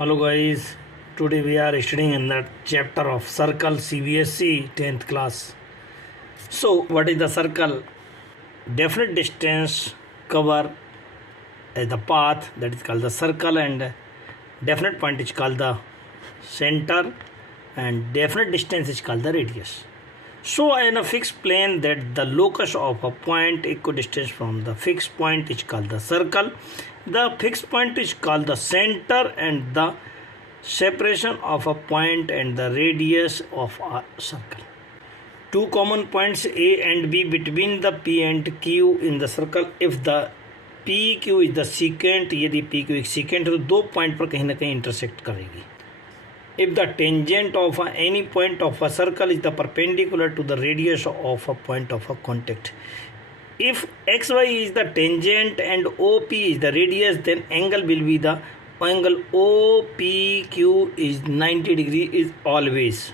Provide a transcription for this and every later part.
Hello guys, today we are studying in the chapter of circle CBSE 10th class. So what is the circle? Definite distance cover as the path, that is called the circle, and definite point is called the center, and definite distance is called the radius. So in a fixed plane, that the locus of a point equidistant from the fixed point is called the circle. The fixed point is called the center, and the separation of a point and the radius of a circle. Two common points A and B between the P and Q in the circle. If the PQ is the secant, यदि PQ एक secant है तो दो पॉइंट पर कहीं ना कहीं इंटरसेक्ट करेगी. If the tangent of any point of a circle is the perpendicular to the radius of a point of a contact. If XY is the tangent and OP is the radius, then angle will be the angle OPQ is 90 degree is always.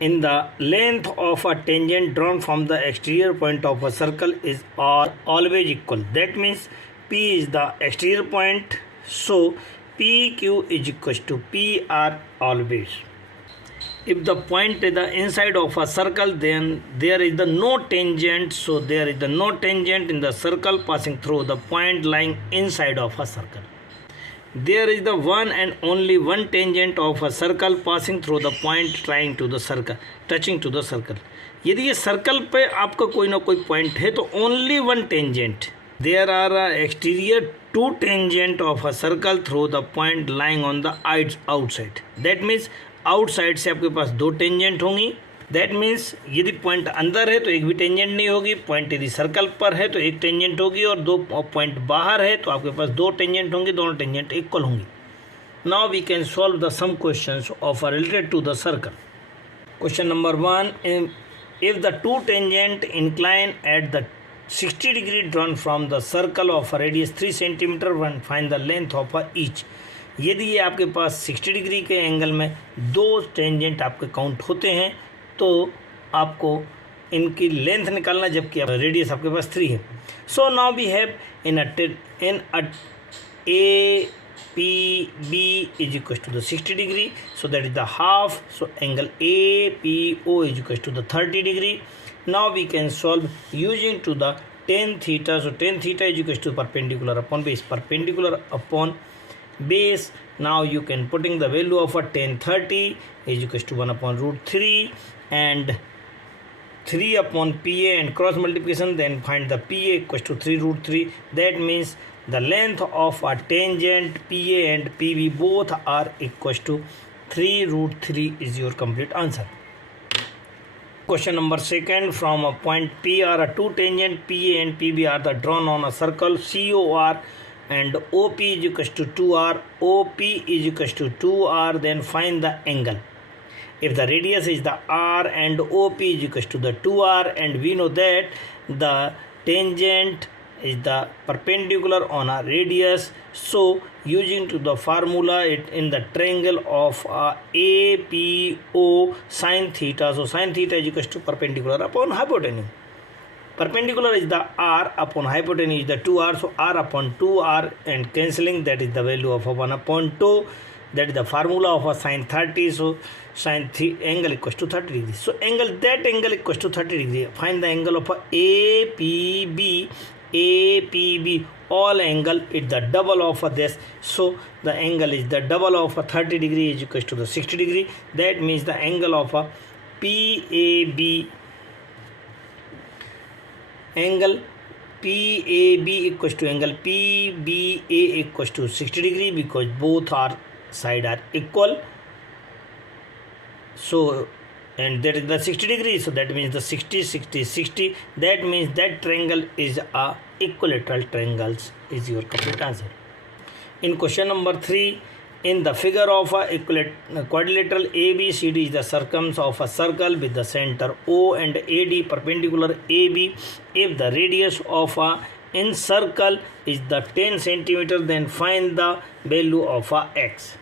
In the length of a tangent drawn from the exterior point of a circle is always equal. That means P is the exterior point, so PQ is equals to PR always. If the point is the inside of a circle, then there is the no tangent, so there is the no tangent in the circle passing through the point lying inside of a circle. There is the one and only one tangent of a circle passing through the point touching to the circle. यदि ये सर्कल पे आपका कोई ना कोई point है तो only one tangent. There are exterior two tangent of a circle through the point lying on the outside. That means outside से आपके पास दो टेंजेंट होंगी. दैट मीन्स यदि पॉइंट अंदर है तो एक भी टेंजेंट नहीं होगी. पॉइंट यदि सर्कल पर है तो एक टेंजेंट होगी, और दो पॉइंट बाहर है तो आपके पास दो टेंजेंट होंगी. दोनों टेंजेंट इक्वल होंगी. Now we can solve the some questions of related to the circle. Question number 1, if the two tangent incline at the 60 degree drawn from the circle of a radius 3 centimeter, find the length of each. यदि ये आपके पास 60 डिग्री के एंगल में दो टेंजेंट आपके काउंट होते हैं तो आपको इनकी लेंथ निकालना, जबकि रेडियस आपके पास 3 है. So now we have in a A P B is equal to the 60 degree, so that is the half. So angle A P O is equal to the 30 degree. Now we can solve using to the tan theta. So tan theta is equal to perpendicular upon base. Perpendicular upon base. Now you can putting the value of a tan 30 is equal to 1 upon root 3 and 3 upon PA and cross multiplication. Then find the PA equals to 3 root 3. That means the length of a tangent PA and PB both are equals to 3 root 3 is your complete answer. Question number 2, from a point P are a two tangent PA and PB are the drawn on a circle COR and OP is equals to 2R. OP is equals to 2R. Then find the angle. If the radius is the R and OP is equals to the 2R, and we know that the tangent is the perpendicular on a radius, so using to the formula it in the triangle of APO sin theta. So sin theta is equals to perpendicular upon hypotenuse. Perpendicular is the R upon hypotenuse is the 2R, so R upon 2R and cancelling, that is the value of 1 upon 2. That is the formula of a sin 30. So sin angle equals to 30 degrees. So that angle equals to 30 degrees. Find the angle of APB. APB, all angle is the double of this. So the angle is the double of 30 degree is equals to the 60 degree. That means the angle of PAB, angle PAB equals to angle PBA equals to 60 degree, because both are side are equal. So and that is the 60 degree, so that means the 60 60 60. That means that triangle is a equilateral triangles is your complete answer. In question number 3, in the figure of a quadrilateral ABCD is the circumference of a circle with the center O and AD perpendicular AB. If the radius of a in circle is the 10 centimeter, then find the value of a x.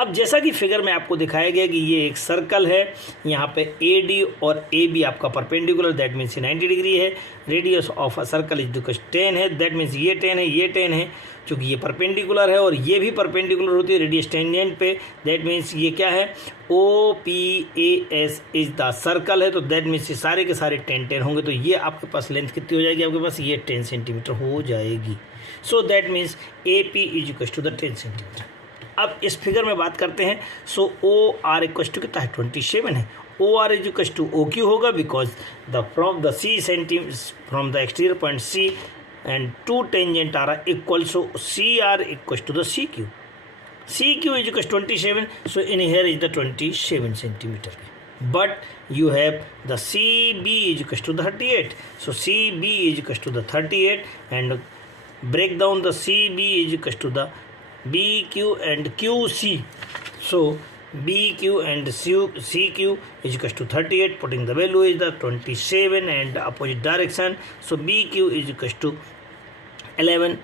अब जैसा कि फिगर में आपको दिखाया गया कि ये एक सर्कल है, यहाँ पे ए डी और ए बी आपका परपेंडिकुलर, दैट मीन्स 90 डिग्री है। Radius of a circle is 10 है, दैट मीन्स ये 10 है, ये 10 है, क्योंकि ये परपेंडिकुलर है और ये भी परपेंडिकुलर होती है रेडियस टेंजेंट पे, दैट मीन्स ये क्या है, O P A S is the circle है, तो दैट मीन्स ये सारे के सारे 10 होंगे। तो ये आपके पास लेंथ कितनी हो जाएगी, आपके पास ये 10 सेंटीमीटर हो जाएगी। So that means A P is equal to the 10 centimetre. अब इस फिगर में बात करते हैं। So O R equal to कितना है, 27 है। O R is equal to O Q होगा, because the from the C centimetre from the exterior point C and to tangent are equal, so C R equal to the C Q. C Q is equal 27, so in here is the 27 centimetre. But you have the CB is equal to the 38. So CB is equal to the 38 and break down the CB is equal to the BQ and QC. So BQ and CQ is equal to 38. Putting the value is the 27 and opposite direction. So BQ is equal to 11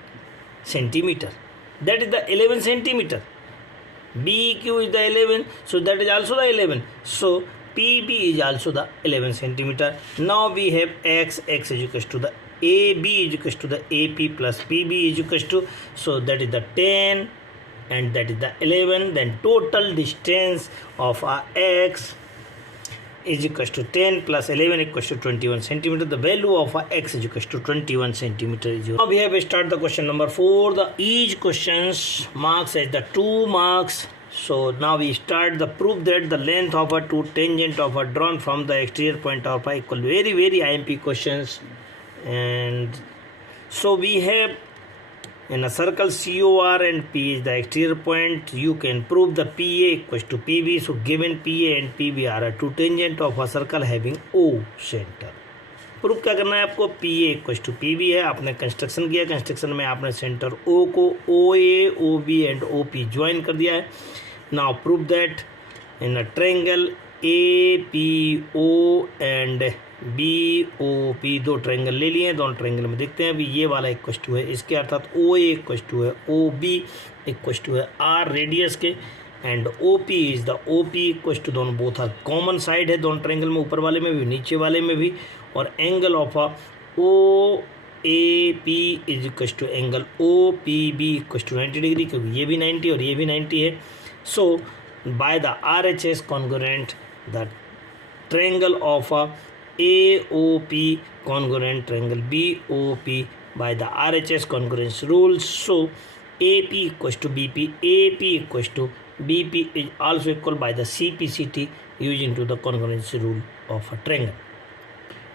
centimeter. That is the 11 centimeter. BQ is the 11. So that is also the 11. So PB is also the 11 centimeter. Now we have X is equal to the AB is equal to the AP plus PB is equal to, so that is the 10 and that is the 11. Then total distance of X is equal to 10 plus 11 equals to 21 centimeter. The value of X is equal to 21 centimeter. Now we have start the question number 4. The each questions marks as the 2 marks. So now we start the proof that the length of a two tangent of a drawn from the exterior point of a equal. Very IMP questions. And so we have in a circle COR and P is the exterior point. You can prove the PA equals to PB. So given PA and PB are a two tangent of a circle having O center. Proof क्या करना है आपको, P A equal to P B है। आपने कंस्ट्रक्शन किया, कंस्ट्रक्शन में आपने centre O को O A O B and O P join कर दिया है। Now prove that in a triangle A P O and B O P, दो ट्रायंगल ले लिए हैं। दोनों ट्रायंगल में देखते हैं अभी ये वाला इक्वल टू है इसके, अर्थात ओ ए इक्वल टू है ओ बी इक्वल टू है आर रेडियस के, and O P is the O P equal to, दोनों बोथ आर कॉमन साइड है दोनों ट्रायंगल में, ऊपर वाले में भी नीचे वाले में भी। और angle of O A P is equal to angle O P B equal to 90 degree, क्योंकि ये भी 90 और ये भी 90 है। So by the R H S congruent the triangle of A O P congruent triangle B O P by the R H S congruence rule. So A P equal to B P, A P equal to B P is also equal bye the C P C T using to the congruence rule of a triangle.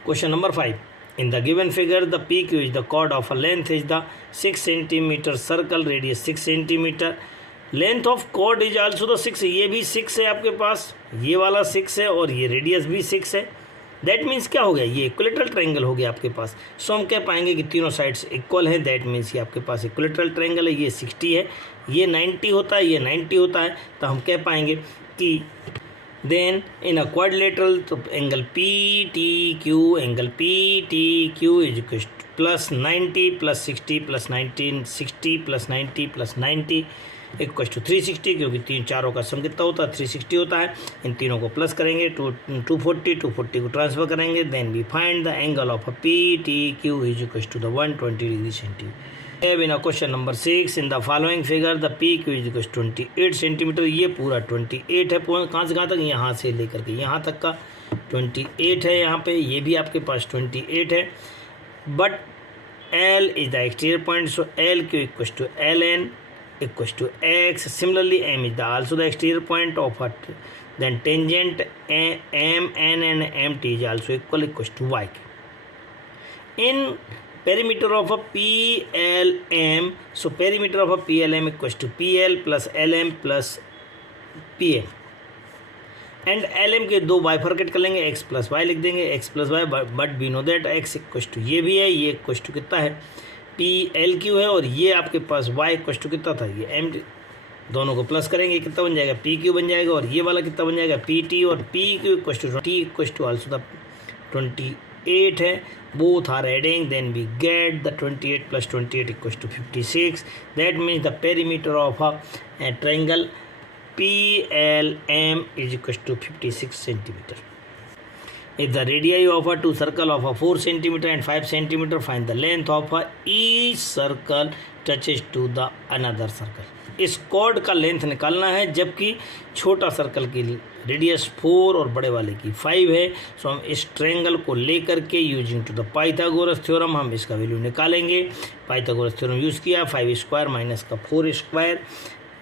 Question number 5. In the given figure, the PQ is the chord of a length is the 6 cm circle, radius 6 cm. Length of chord is also the 6. ये भी 6 है आपके पास, ये वाला 6 है और ये रेडियस भी 6 है। दैट मीन्स क्या हो गया, ये इक्विलेटरल ट्रायंगल हो गया आपके पास। सो हम कह पाएंगे कि तीनों साइड्स इक्वल हैं। दैट मीन्स ये आपके पास इक्विलेटरल ट्रायंगल है। ये 60 है, ये 90 होता है, ये 90 होता है, तो हम कह पाएंगे कि then in a quadrilateral तो angle P T Q, angle P T Q is equal plus 90 plus 60 plus 19 60 plus 90 plus 90 equal to 360, क्योंकि तीन चारों का सम कितना होता है 360 होता है। इन तीनों को प्लस करेंगे 240 को ट्रांसफर करेंगे, then we find the angle of P T Q is equal to the 120 degree centimetre. In a question number 6, in the following figure the PQ is equal to 28 सेंटीमीटर। ये पूरा 28 है, कहाँ से कहाँ तक, यहाँ से लेकर के यहाँ तक का 28 है। यहाँ पे ये भी आपके पास 28 है, but L is the exterior point, so L Q equal to L N equal to X. Similarly M is the also the exterior point of then tangent M N and M T is also equal to Y। In perimeter of a PLM, so perimeter of a PLM equals to PL plus LM plus PM, and LM के दो बाइफरकेट कर लेंगे, x plus Y लिख देंगे, x plus Y, but we know that x equal to ये भी है, ये इक्वल टू कितना है PLQ है, और ये आपके पास y इक्वल टू कितना था, ये M, दोनों को प्लस करेंगे कितना बन जाएगा PQ बन जाएगा, और ये वाला कितना बन जाएगा PT, और PQ equal to T equal to also the 28 है। both are adding, then we get the 28 plus 28 equals to 56. That means the perimeter of a triangle PLM is equals to 56 centimeter. If the radii of a two circle of a 4 centimeter and 5 centimeter, find the length of a each circle touches to the another circle. इस कॉर्ड का लेंथ निकालना है, जबकि छोटा सर्कल की रेडियस 4 और बड़े वाले की 5 है. सो हम इस ट्रायंगल को लेकर के using to the Pythagoras theorem हम इसका वैल्यू निकालेंगे. पाइथागोरस थ्योरम यूज़ किया, 5 स्क्वायर माइनस का 4 square,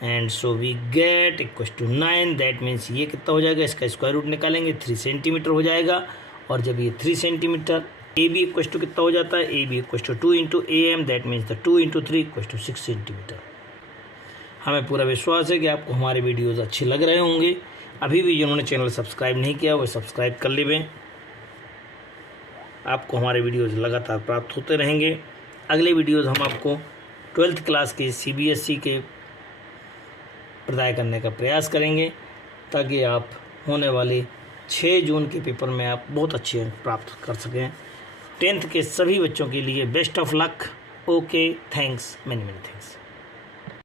and so we get equal to 9. That means ये कितना हो जाएगा, इसका स्क्वायर रूट निकालेंगे 3 सेंटीमीटर हो जाएगा. और जब ये 3 centimetre, A B equal to कितना हो जाता है, A B equal to 2 into A M. That means the 2 into 3 equal to 6 centimetre. हमें पूरा विश्वास है कि आपको हमारे वीडियोज़ अच्छे लग रहे होंगे. अभी भी जिन्होंने चैनल सब्सक्राइब नहीं किया वो सब्सक्राइब कर लें. आपको हमारे वीडियोज़ लगातार प्राप्त होते रहेंगे. अगले वीडियोज़ हम आपको 12th क्लास के CBSE के प्रदाय करने का प्रयास करेंगे, ताकि आप होने वाले 6 जून के पेपर में आप बहुत अच्छे अंक प्राप्त कर सकें. 10th के सभी बच्चों के लिए best of luck. Okay, thanks, many thanks.